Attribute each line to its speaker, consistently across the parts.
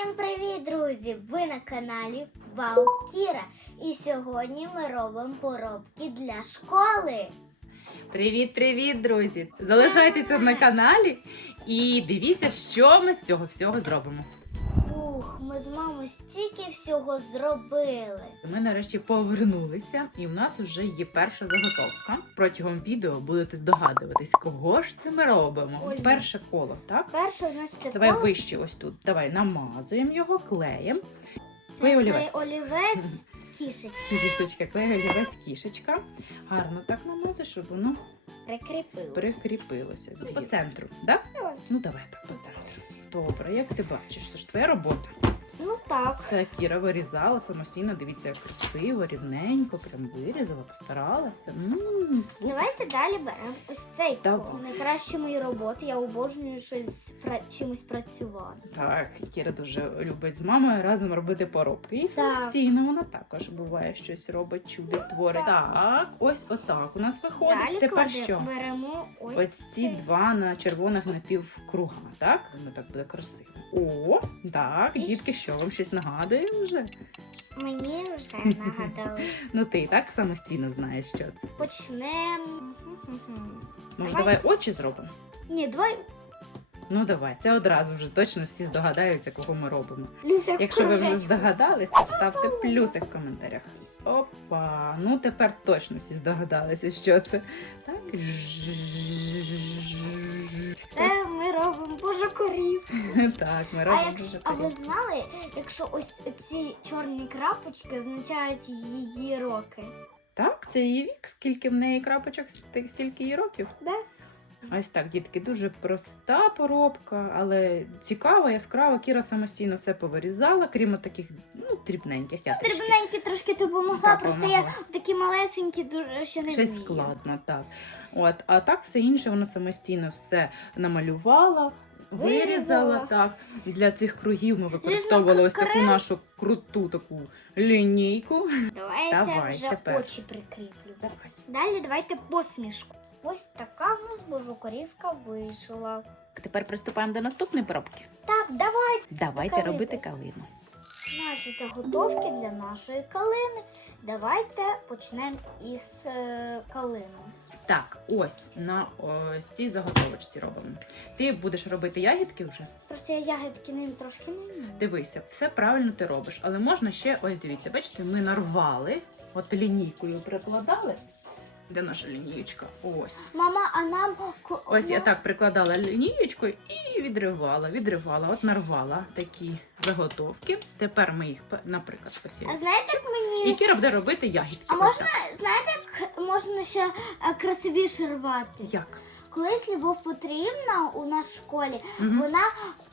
Speaker 1: Всім привіт, друзі! Ви на каналі Вау Кіра. І сьогодні ми робимо поробки для школи.
Speaker 2: Привіт, привіт, друзі! Залишайтеся на каналі і дивіться, що ми з цього всього зробимо.
Speaker 1: Ми з мамою стільки всього зробили.
Speaker 2: Ми нарешті повернулися, і в нас вже є перша заготовка. Протягом відео будете здогадуватись, кого ж це ми робимо.
Speaker 1: Ой.
Speaker 2: Перше коло, так?
Speaker 1: Перше у нас це
Speaker 2: Давай
Speaker 1: коло.
Speaker 2: вище ось тут. Давай намазуємо його клеєм.
Speaker 1: Це
Speaker 2: клей олівець.
Speaker 1: олівець кішечки.
Speaker 2: Кішечка, клей олівець, кішечка. Гарно так намазуй, щоб воно
Speaker 1: Прикріпили.
Speaker 2: прикріпилося. По центру, так?
Speaker 1: Давай.
Speaker 2: Ну давай так, по центру. Добре, як ти бачиш, це ж твоя робота.
Speaker 1: Ну так.
Speaker 2: Це Кіра вирізала самостійно, дивіться, як красиво, рівненько, прям вирізала, постаралася. М, слухай.
Speaker 1: Давайте далі беремо ось цей
Speaker 2: Давай.
Speaker 1: коло. Найкраще мої роботи. Я обожнюю щось пра- чимось працювати.
Speaker 2: Так, Кіра дуже любить з мамою разом робити поробки. І самостійно вона також буває щось робить, чудить, творить. Так, ось отак. У нас виходить.
Speaker 1: Далі
Speaker 2: Тепер
Speaker 1: кладе-
Speaker 2: що?
Speaker 1: беремо ось,
Speaker 2: Ось ці
Speaker 1: цей.
Speaker 2: два на червоних напівкруга, так? Воно так буде красиво. О, так,
Speaker 1: І-
Speaker 2: дітки, що вам щось нагадує вже?
Speaker 1: Мені вже нагадали.
Speaker 2: Ну ти і так самостійно знаєш, що це.
Speaker 1: Почнемо.
Speaker 2: Може,
Speaker 1: Давай.
Speaker 2: давай очі зробимо?
Speaker 1: Ні, давай.
Speaker 2: Ну давай, це одразу вже точно всі здогадаються, кого ми робимо.
Speaker 1: Люся,
Speaker 2: Якщо ви вже
Speaker 1: кружечку.
Speaker 2: здогадалися, ставте плюси в коментарях. Опа, ну тепер точно всі здогадалися, що це. Так.
Speaker 1: Це ми боже корів.
Speaker 2: Так, ми
Speaker 1: А якщо
Speaker 2: дуже
Speaker 1: а ви знали, якщо ось ці чорні крапочки означають її роки?
Speaker 2: Так, це її вік, скільки в неї крапочок, стільки- їй років.
Speaker 1: Да?
Speaker 2: Ось так, дітки, дуже проста поробка, але цікава, яскрава. Кіра самостійно все повирізала, крім таких ну, дрібненьких. Я
Speaker 1: Дрібненькі трошки допомогла, просто я такі малесенькі дуже ще не
Speaker 2: Ще
Speaker 1: вмію.
Speaker 2: складно, так. От, а так все інше вона самостійно все намалювала. Вирізала
Speaker 1: Вирізала.
Speaker 2: так. Для цих кругів ми використовували ось таку нашу круту таку лінійку.
Speaker 1: Давайте
Speaker 2: Давай,
Speaker 1: вже
Speaker 2: тепер.
Speaker 1: очі прикріплю.
Speaker 2: Давай.
Speaker 1: Далі давайте посмішку. Ось така в нас божокорівка вийшла.
Speaker 2: Тепер приступаємо до наступної поробки.
Speaker 1: Так, давай
Speaker 2: Давайте
Speaker 1: Калину.
Speaker 2: робити калину.
Speaker 1: наші заготовки для нашої калини. Давайте почнемо із е, калини.
Speaker 2: Так, ось на ось цій заготовочці робимо. Ти будеш робити ягідки вже?
Speaker 1: Просто я ягідки ним трошки не вмію.
Speaker 2: Дивися, все правильно ти робиш, але можна ще, ось дивіться, бачите, ми нарвали, от лінійкою прикладали. Де наша лінієчка? Ось.
Speaker 1: Мама, а нам
Speaker 2: Ось я так прикладала лінієчку і відривала, відривала, от нарвала такі заготовки. Тепер ми їх, наприклад, ось
Speaker 1: А знаєте, як мені
Speaker 2: І Кіра буде робити ягідки.
Speaker 1: А можна, знаєте, як можна ще е, красивіше рвати?
Speaker 2: Як?
Speaker 1: Колись Любов Петрівна у нас в школі,
Speaker 2: Мгм.
Speaker 1: вона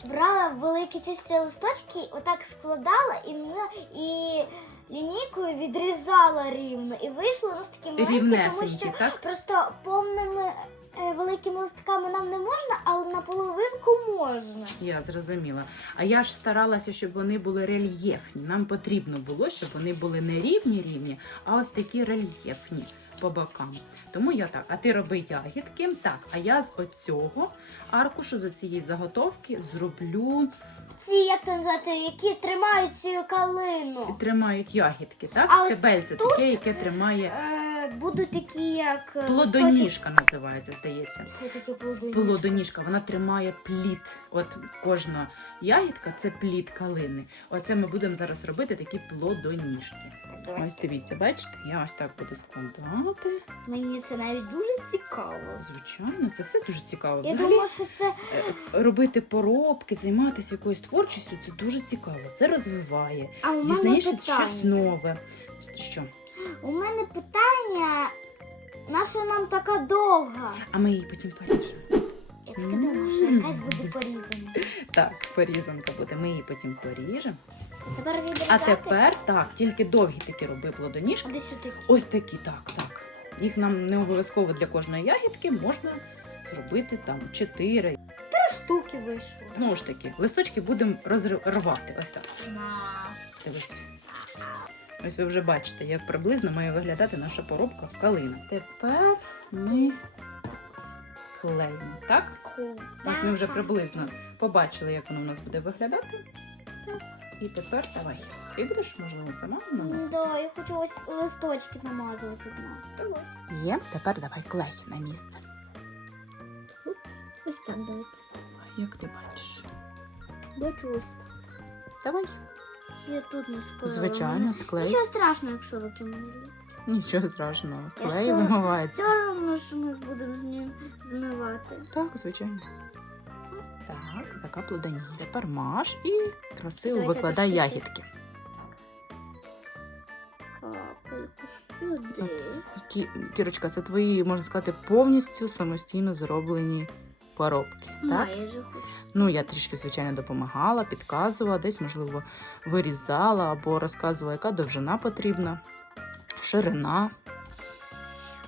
Speaker 1: брала великі чисті листочки, отак складала і, на- і лінійкою відрізала рівно. І вийшло у нас такі маленькі, тому
Speaker 2: Рівнесенькі,
Speaker 1: що
Speaker 2: так?
Speaker 1: просто повними великими листками нам не можна, але на половинку можна.
Speaker 2: Я зрозуміла. А я ж старалася, щоб вони були рельєфні. Нам потрібно було, щоб вони були не рівні рівні, а ось такі рельєфні по бокам. Тому я так. А ти роби ягідки. Так, а я з оцього аркушу, з цієї заготовки зроблю
Speaker 1: Ці, як це називати, які тримають цю калину.
Speaker 2: тримають ягідки, так?
Speaker 1: А ось
Speaker 2: Стебельце таке, яке тримає
Speaker 1: Е, будуть такі, як е,
Speaker 2: плодоніжка, називається, здається.
Speaker 1: Що таке плодоніжка?
Speaker 2: Плодоніжка, вона тримає плід. От кожна ягідка це плід калини. Оце ми будемо зараз робити такі плодоніжки. Ось дивіться, бачите, я ось так буду складати.
Speaker 1: Мені це навіть дуже цікаво.
Speaker 2: Звичайно, це все дуже цікаво.
Speaker 1: Я
Speaker 2: Взагалі,
Speaker 1: думаю, що це
Speaker 2: е, робити поробки, займатися якоюсь творчістю це дуже цікаво. Це розвиває.
Speaker 1: а у мене
Speaker 2: Дізнаєшся
Speaker 1: питання.
Speaker 2: щось нове. Що?
Speaker 1: У мене питання. Наша нам така довга?
Speaker 2: А ми її потім поріжемо.
Speaker 1: Я таки думала, що якась буде порізана.
Speaker 2: Так, порізанка буде. Ми її потім поріжемо.
Speaker 1: Тепер відрізати.
Speaker 2: А тепер так, тільки довгі такі роби плодоніжки.
Speaker 1: А де сюди?
Speaker 2: Ось такі, так, так. Їх нам не обов'язково для кожної ягідки можна зробити там 4.
Speaker 1: Три штуки вийшло.
Speaker 2: Знову ж таки, листочки будемо розривати. Ось так.
Speaker 1: На.
Speaker 2: Дивись. Ось ви вже бачите, як приблизно має виглядати наша поробка калина. Тепер ми клеїмо, так? Ось ми вже приблизно побачили, як воно у нас буде виглядати. І тепер давай. Ти будеш, можливо, сама наносити?
Speaker 1: да, я хочу ось листочки намазувати.
Speaker 2: Давай. Є, тепер давай клей на місце.
Speaker 1: Ось так давайте.
Speaker 2: Як ти бачиш?
Speaker 1: Бачу ось так.
Speaker 2: Давай.
Speaker 1: Я тут не склеїла.
Speaker 2: Звичайно, склей.
Speaker 1: Нічого страшного, якщо руки мені.
Speaker 2: Нічого страшного. Клей вимивається.
Speaker 1: Все одно, що ми будемо з ним змивати.
Speaker 2: Так, звичайно. Так, така плодоні. Тепер маш і красиво
Speaker 1: Давайте
Speaker 2: викладай
Speaker 1: трошки
Speaker 2: ягідки.
Speaker 1: Капельку сюди.
Speaker 2: От, Кі- Кірочка, це твої, можна сказати, повністю самостійно зроблені поробки. Так?
Speaker 1: Майже хочу.
Speaker 2: Ну, я трішки, звичайно, допомагала, підказувала, десь, можливо, вирізала або розказувала, яка довжина потрібна, ширина.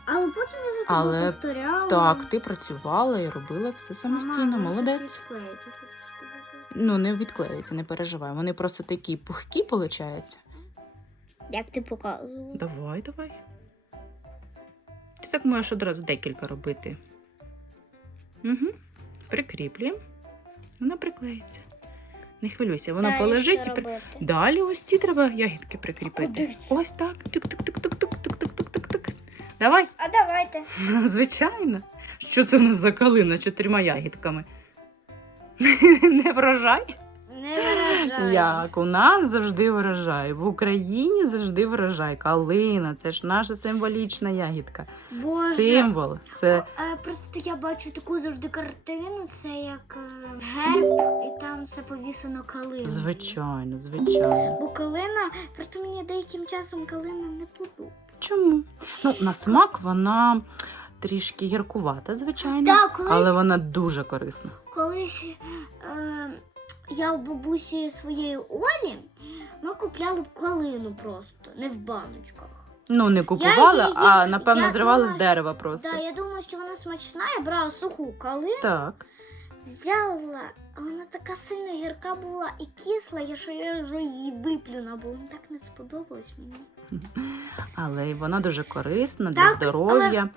Speaker 1: Але потім я за тобою
Speaker 2: Але
Speaker 1: повторяла.
Speaker 2: Так, ти працювала і робила все самостійно,
Speaker 1: Мама,
Speaker 2: молодець. Ну, не відклеюється, не переживай. Вони просто такі пухкі, виходить.
Speaker 1: Як ти показувала?
Speaker 2: Давай, давай. Ти так можеш одразу декілька робити. Угу. Прикріплюємо. Вона приклеїться. Не хвилюйся, вона
Speaker 1: Далі
Speaker 2: полежить
Speaker 1: що
Speaker 2: і при...
Speaker 1: робити?
Speaker 2: Далі ось ці треба ягідки прикріпити.
Speaker 1: Куди?
Speaker 2: Ось так. Тик-тик-тик-тик-тик-тик-тик-тик-тик. Давай.
Speaker 1: А давайте.
Speaker 2: Звичайно. Що це в нас за калина з чотирма ягідками? Не врожай? Як у нас завжди врожай. В Україні завжди врожай. Калина це ж наша символічна ягідка.
Speaker 1: Боже.
Speaker 2: Символ. Це
Speaker 1: А, просто я бачу таку завжди картину, це як е, герб, і там все повісено калиною.
Speaker 2: звичайно, звичайно.
Speaker 1: Бо калина, просто мені деяким часом калина не подобається.
Speaker 2: Чому? Ну, на смак вона трішки гіркувата, звичайно,
Speaker 1: Так, колись,
Speaker 2: але вона дуже корисна.
Speaker 1: колись е, я у бабусі своєї Олі, ми купляли б калину просто, не в баночках.
Speaker 2: Ну, не купували,
Speaker 1: її-
Speaker 2: а напевно
Speaker 1: я
Speaker 2: зривали
Speaker 1: думала,
Speaker 2: з дерева просто.
Speaker 1: Так, я думала, що вона смачна, я брала суху калину,
Speaker 2: Так.
Speaker 1: взяла, а вона така сильно гірка була і кисла, я що я вже її виплюнула, бо вона так не сподобалась мені.
Speaker 2: Але й вона дуже корисна для
Speaker 1: Так,
Speaker 2: здоров'я,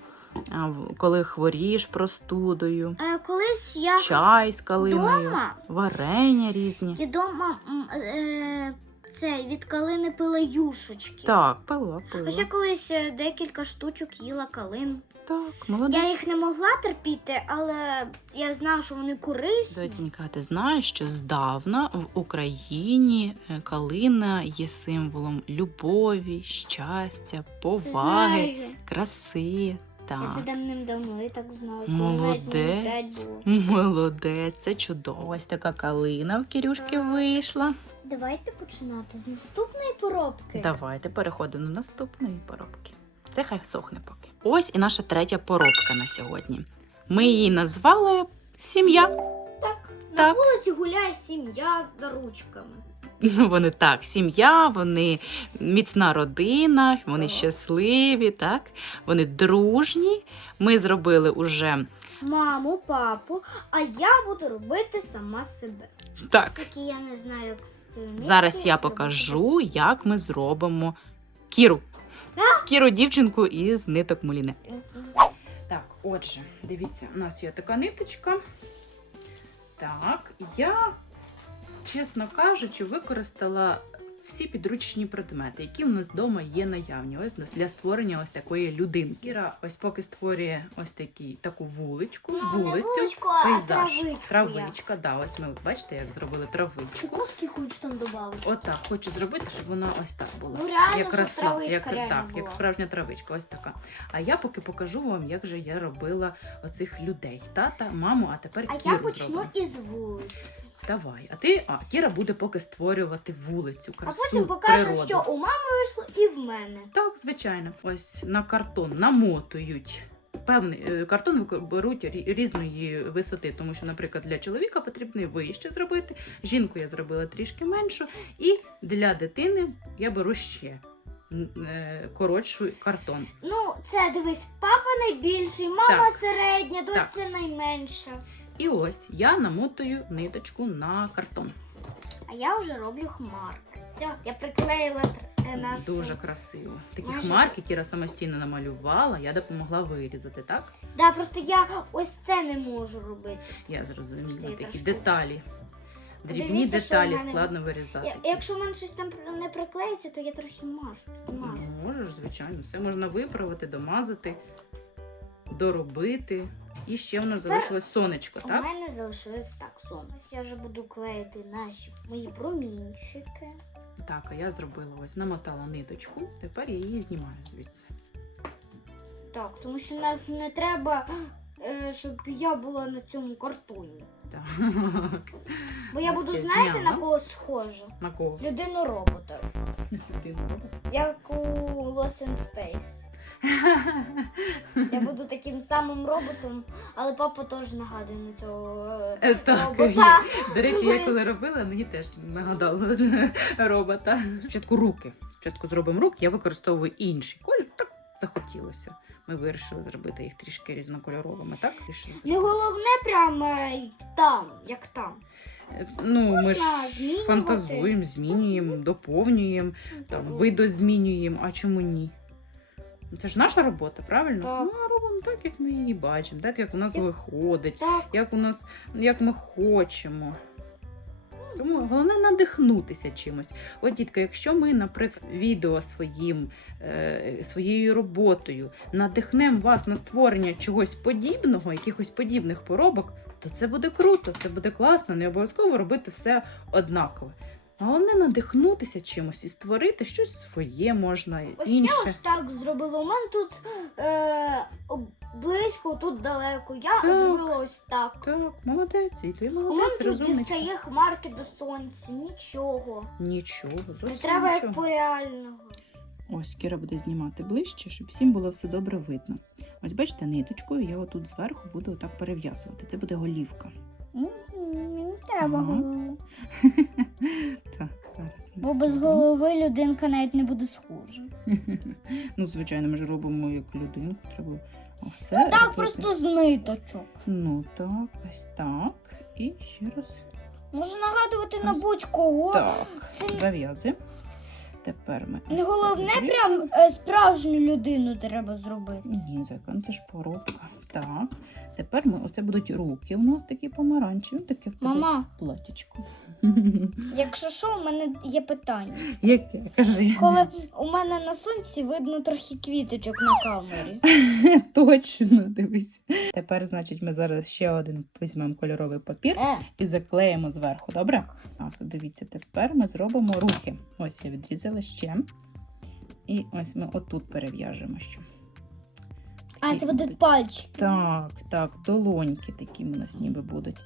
Speaker 2: коли хворієш простудою,
Speaker 1: Е, колись я
Speaker 2: чай з калиною,
Speaker 1: вдома,
Speaker 2: варення різні.
Speaker 1: я дома м, е, це, від калини пила юшечки.
Speaker 2: Так, пила,
Speaker 1: А
Speaker 2: пила.
Speaker 1: ще колись е, декілька штучок їла калин.
Speaker 2: Так, молодець.
Speaker 1: Я їх не могла терпіти, але я знала, що вони корисні.
Speaker 2: Доцінька, ти знаєш, що здавна в Україні е, калина є символом любові, щастя, поваги,
Speaker 1: Знаю.
Speaker 2: краси.
Speaker 1: Я
Speaker 2: Так.
Speaker 1: це давним-давно і так знаю.
Speaker 2: Молодець. Молодець, це чудово. Ось така калина в Кірюшки вийшла.
Speaker 1: Давайте починати з наступної поробки.
Speaker 2: Давайте переходимо до наступної поробки. Це хай сохне поки. Ось і наша третя поробка на сьогодні. Ми її назвали Сім'я.
Speaker 1: Так, на
Speaker 2: Так.
Speaker 1: вулиці гуляє сім'я за ручками.
Speaker 2: Ну, вони так, сім'я, вони міцна родина, вони
Speaker 1: Так.
Speaker 2: щасливі, так? Вони дружні. Ми зробили уже
Speaker 1: Маму, папу, а я буду робити сама себе.
Speaker 2: так.
Speaker 1: Тільки я не знаю, як з цією
Speaker 2: Зараз я покажу, як ми зробимо кіру. Кіру дівчинку із ниток муліне. Так, отже, дивіться, у нас є така ниточка. Так, я, чесно кажучи, використала всі підручні предмети, які в нас вдома є наявні. Ось для- для створення ось такої людинки. Кіра ось поки створює ось такі, таку вуличку,
Speaker 1: не
Speaker 2: вулицю,
Speaker 1: вуличку, а
Speaker 2: пейзаж.
Speaker 1: травичку.
Speaker 2: Травичка, да, ось ми бачите, як зробили травичку.
Speaker 1: Кукуски хочеш там додати?
Speaker 2: Отак, хочу зробити, щоб вона ось так була.
Speaker 1: Ну реально,
Speaker 2: Як
Speaker 1: щоб
Speaker 2: росла,
Speaker 1: травичка
Speaker 2: як,
Speaker 1: реально
Speaker 2: так,
Speaker 1: була.
Speaker 2: як справжня травичка, ось така. А я поки покажу вам, як же я робила оцих людей. Тата, маму, а тепер
Speaker 1: А
Speaker 2: Кіру
Speaker 1: я почну
Speaker 2: зробимо.
Speaker 1: із вулиці.
Speaker 2: Давай. А ти, а Кіра буде поки створювати вулицю, красу,
Speaker 1: а потім покажемо,
Speaker 2: природу.
Speaker 1: що у мами вийшло і в мене.
Speaker 2: Так, звичайно. Ось на картон намотують. Певний е, картон беруть різної висоти, тому що, наприклад, для чоловіка потрібно вище зробити. Жінку я зробила трішки меншу, і для дитини я беру ще е, коротший картон.
Speaker 1: Ну, це дивись, папа найбільший, мама
Speaker 2: Так.
Speaker 1: середня, доця найменша.
Speaker 2: І ось я намотую ниточку на картон.
Speaker 1: А я вже роблю хмарки. Все, я приклеїла е, нашу.
Speaker 2: Дуже красиво. Такі
Speaker 1: Майже-
Speaker 2: хмарки Кіра самостійно намалювала, я допомогла вирізати, так?
Speaker 1: Да, просто я ось це не можу робити.
Speaker 2: Я зрозуміла. Такі
Speaker 1: трошки-
Speaker 2: деталі. Дрібні
Speaker 1: Дивіться,
Speaker 2: деталі
Speaker 1: мене-
Speaker 2: складно вирізати.
Speaker 1: Я- Якщо в мене щось там не приклеїться, то я трохи мажу. мажу.
Speaker 2: Можеш, звичайно, все можна виправити, домазати, доробити. І ще в нас залишилось сонечко,
Speaker 1: У
Speaker 2: так?
Speaker 1: мене залишилось так сонце. Я вже буду клеїти наші мої промінчики.
Speaker 2: Так, а я зробила ось, намотала ниточку, тепер я її знімаю звідси.
Speaker 1: Так, тому що нам не треба, е, щоб я була на цьому картоні.
Speaker 2: Так.
Speaker 1: Бо я
Speaker 2: Ось
Speaker 1: буду,
Speaker 2: я
Speaker 1: знаєте,
Speaker 2: зняла.
Speaker 1: на кого схожа?
Speaker 2: На кого?
Speaker 1: Людину робота. Людину. Як у Lost in Space. Я буду самим роботом, але папа теж нагадує на цього е,
Speaker 2: Е, Так,
Speaker 1: робота.
Speaker 2: До речі, я коли робила, мені теж нагадало робота. Спочатку руки. Спочатку зробимо руки, я використовую інший колір. Так захотілося. Ми вирішили зробити їх трішки різнокольоровими, так?
Speaker 1: Не головне прямо е, там, як там.
Speaker 2: Ну, ми ж
Speaker 1: змінювати.
Speaker 2: фантазуємо, змінюємо, доповнюємо, там, видозмінюємо, а чому ні? Ну, Це ж наша робота, правильно?
Speaker 1: Так.
Speaker 2: Ну, а робимо так, як ми її бачимо, так як у нас виходить.
Speaker 1: Так.
Speaker 2: як у нас, як ми хочемо. Тому головне надихнутися чимось. От, дітка, якщо ми, наприклад, відео своїм, е, своєю роботою надихнемо вас на створення чогось подібного, якихось подібних поробок, то це буде круто, це буде класно, не обов'язково робити все однакове. Головне надихнутися чимось і створити щось своє можна
Speaker 1: Ось
Speaker 2: інше.
Speaker 1: я ось так зробила. У мене тут е, близько, тут далеко. Я
Speaker 2: Так.
Speaker 1: зробила ось так.
Speaker 2: Так, молодець, і ти
Speaker 1: У мене
Speaker 2: молодець,
Speaker 1: тут
Speaker 2: розумничка.
Speaker 1: дістає хмарки до сонця, нічого.
Speaker 2: Нічого, зовсім
Speaker 1: Не треба
Speaker 2: нічого.
Speaker 1: як по реального.
Speaker 2: Ось Кіра буде знімати ближче, щоб всім було все добре видно. Ось бачите, ниточкою я отут зверху буду отак перев'язувати. Це буде голівка.
Speaker 1: Не
Speaker 2: треба голову. Так, зараз. ми
Speaker 1: Бо без
Speaker 2: зробимо.
Speaker 1: голови людинка навіть не буде схожа.
Speaker 2: Ну, звичайно, ми ж робимо як людинку, треба все.
Speaker 1: Так,
Speaker 2: робити.
Speaker 1: просто з ниточок.
Speaker 2: Ну так, ось так. І ще раз.
Speaker 1: Може нагадувати на будь-кого.
Speaker 2: Так,
Speaker 1: Це
Speaker 2: зав'язуємо. Тепер ми.
Speaker 1: не
Speaker 2: ось це
Speaker 1: головне, прям е, справжню людину треба зробити.
Speaker 2: Ні, закон, це ж поробка. Так. Тепер ми, оце будуть руки у нас такі помаранчеві, таке в тебе
Speaker 1: Мама,
Speaker 2: платічко.
Speaker 1: якщо що, у мене є питання.
Speaker 2: Яке? Кажи.
Speaker 1: Коли у мене на сонці видно трохи квіточок на камері.
Speaker 2: Точно, дивись. Тепер, значить, ми зараз ще один візьмемо кольоровий папір
Speaker 1: Е,
Speaker 2: і заклеїмо зверху, добре? Так, то дивіться, тепер ми зробимо руки. Ось я відрізала ще. І ось ми отут перев'яжемо ще.
Speaker 1: А це будуть пальчики.
Speaker 2: Так, так, долоньки такі у нас ніби будуть.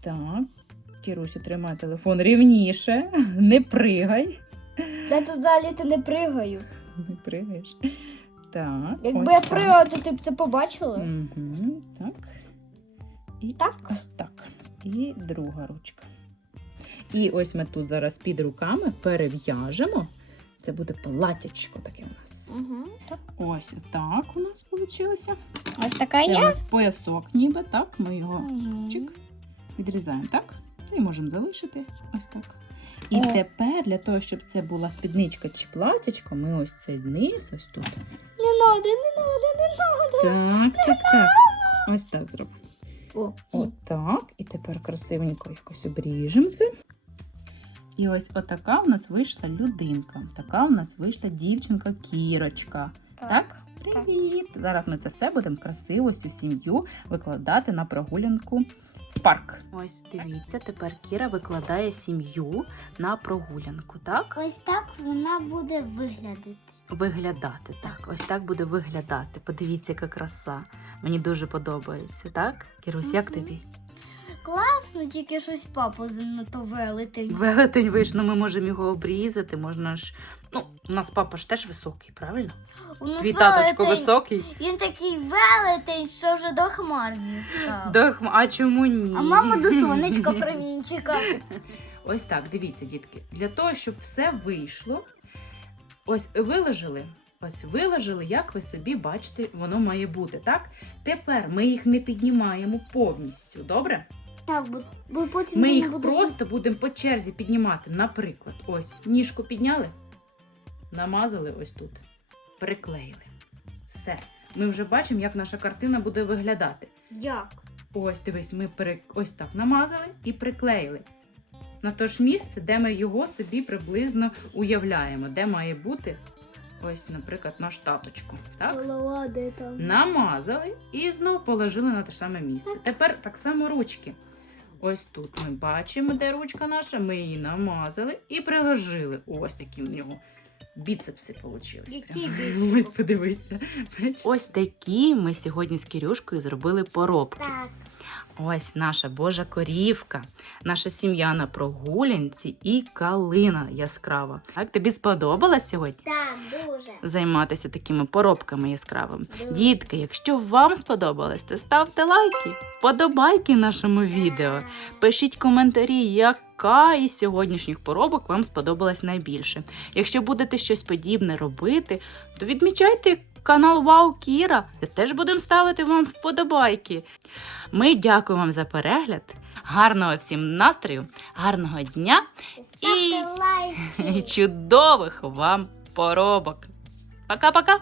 Speaker 2: Так. Кірусю, тримай телефон рівніше, не пригай.
Speaker 1: Я тут взагалі то не пригаю.
Speaker 2: Не пригаєш. Так.
Speaker 1: Якби я пригала, то ти б це побачила.
Speaker 2: Угу, так. І
Speaker 1: Так.
Speaker 2: ось так. І друга ручка. І ось ми тут зараз під руками перев'яжемо. Це буде платячко таке у нас.
Speaker 1: Угу. Так.
Speaker 2: Ось так у нас вийшло.
Speaker 1: Ось така
Speaker 2: Це у нас поясок ніби, так? Ми його
Speaker 1: Мгм.
Speaker 2: чик, відрізаємо, так? І можемо залишити ось так. І
Speaker 1: О.
Speaker 2: тепер для того, щоб це була спідничка чи платячко, ми ось цей низ, ось тут.
Speaker 1: Не надо, не надо, не надо.
Speaker 2: Так, так, так. Ось так зробимо.
Speaker 1: О,
Speaker 2: Отак. І тепер красивенько якось обріжемо це. І ось отака у нас вийшла людинка. Така у нас вийшла дівчинка Кірочка. Так?
Speaker 1: Так.
Speaker 2: Привіт! Зараз ми це все будемо красиво всю сім'ю викладати на прогулянку в парк. Ось дивіться, тепер Кіра викладає сім'ю на прогулянку, так?
Speaker 1: Ось так вона буде виглядати.
Speaker 2: Виглядати, так. Ось так буде виглядати. Подивіться, яка краса. Мені дуже подобається, так? Кірусь, як тобі?
Speaker 1: Класно, тільки щось папа занадто велетень.
Speaker 2: Велетень вийш, ну ми можемо його обрізати, можна ж. Ну, у нас папа ж теж високий, правильно?
Speaker 1: У нас
Speaker 2: Твій таточко
Speaker 1: велетень.
Speaker 2: високий.
Speaker 1: Він такий велетень, що вже до хмар дістав.
Speaker 2: До хм- А чому ні?
Speaker 1: А мама до сонечка промінчика.
Speaker 2: Ось так, дивіться, дітки. Для того, щоб все вийшло, ось виложили. Ось виложили, як ви собі бачите, воно має бути, так? Тепер ми їх не піднімаємо повністю, добре?
Speaker 1: Так, бо, потім
Speaker 2: Ми їх
Speaker 1: буде
Speaker 2: просто будемо по черзі піднімати. Наприклад, ось ніжку підняли, намазали ось тут, приклеїли. Все. Ми вже бачимо, як наша картина буде виглядати.
Speaker 1: Як?
Speaker 2: Ось, дивись, ми пере... ось так намазали і приклеїли. на те ж місце, де ми його собі приблизно уявляємо, де має бути ось, наприклад, наш таточко. Так?
Speaker 1: Голова де там?
Speaker 2: Намазали і знову положили на те ж саме місце. Тепер так само ручки. Ось тут ми бачимо, де ручка наша. Ми її намазали і приложили. Ось такі в нього біцепси вийшли.
Speaker 1: Які біцепси?
Speaker 2: Ось подивися. Ось такі ми сьогодні з Кирюшкою зробили поробки.
Speaker 1: Так.
Speaker 2: Ось наша Божа корівка, наша сім'я на прогулянці і калина яскрава. Так, тобі сподобалось сьогодні?
Speaker 1: Так, дуже.
Speaker 2: Займатися такими поробками яскравими.
Speaker 1: Дуже.
Speaker 2: Дітки, якщо вам сподобалось, то ставте лайки, вподобайки нашому відео. Пишіть коментарі, яка із сьогоднішніх поробок вам сподобалась найбільше. Якщо будете щось подібне робити, то відмічайте канал Вау Кіра, де теж будемо ставити вам вподобайки. Ми дякуємо вам за перегляд. Гарного всім настрою, гарного дня
Speaker 1: і...
Speaker 2: і чудових вам поробок.
Speaker 1: Пока-пока!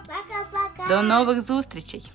Speaker 2: До нових зустрічей!